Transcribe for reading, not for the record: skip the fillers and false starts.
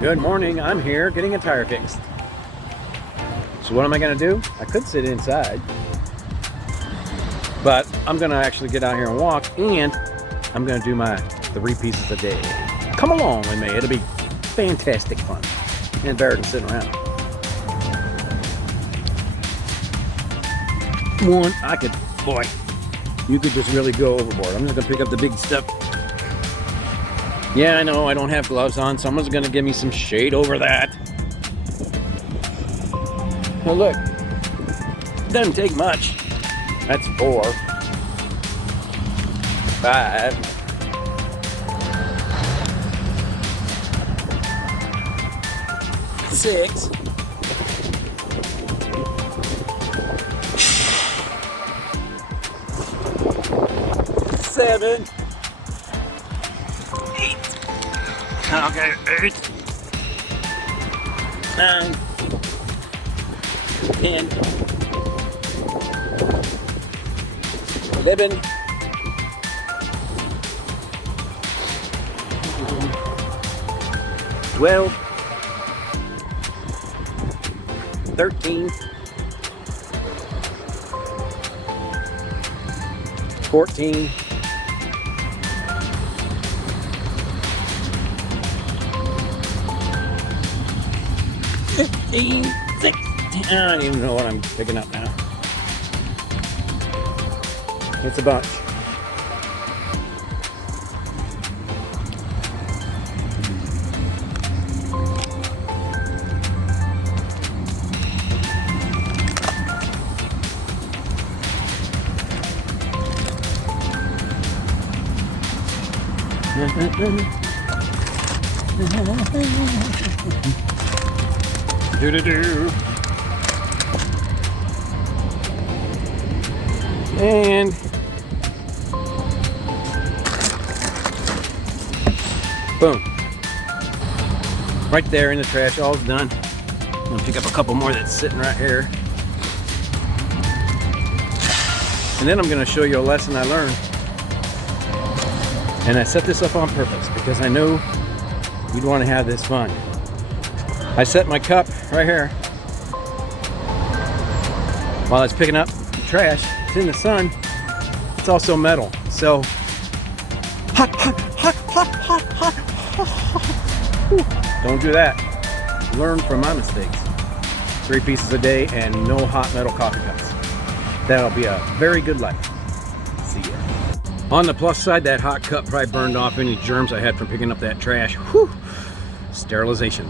Good morning, I'm here getting a tire fixed. So what am I gonna do? I could sit inside, but I'm gonna actually get out here and walk, and I'm gonna do my 3 pieces a day. Come along with me, it'll be fantastic fun and better than sitting around. One, boy, you could just really go overboard. I'm just gonna pick up the big stuff. Yeah, I know I don't have gloves on. Someone's gonna give me some shade over that. Oh look, doesn't take much. That's 4, 5, 6, 7, 8. Okay, 8, 9, 10, 11, 12, 13, 14, 15, 16. I don't even know what I'm picking up now. It's a bunch. Do-do-do. And boom. Right there in the trash, all's done. I'm gonna pick up a couple more that's sitting right here. And then I'm gonna show you a lesson I learned. And I set this up on purpose because I know you'd want to have this fun. I set my cup right here while it's picking up the trash. It's in the sun. It's also metal. So hot, hot, hot, hot, hot, hot, hot, hot. Don't do that. Learn from my mistakes. 3 pieces a day and no hot metal coffee cups. That'll be a very good life. See ya. On the plus side, that hot cup probably burned off any germs I had from picking up that trash. Whew. Sterilization.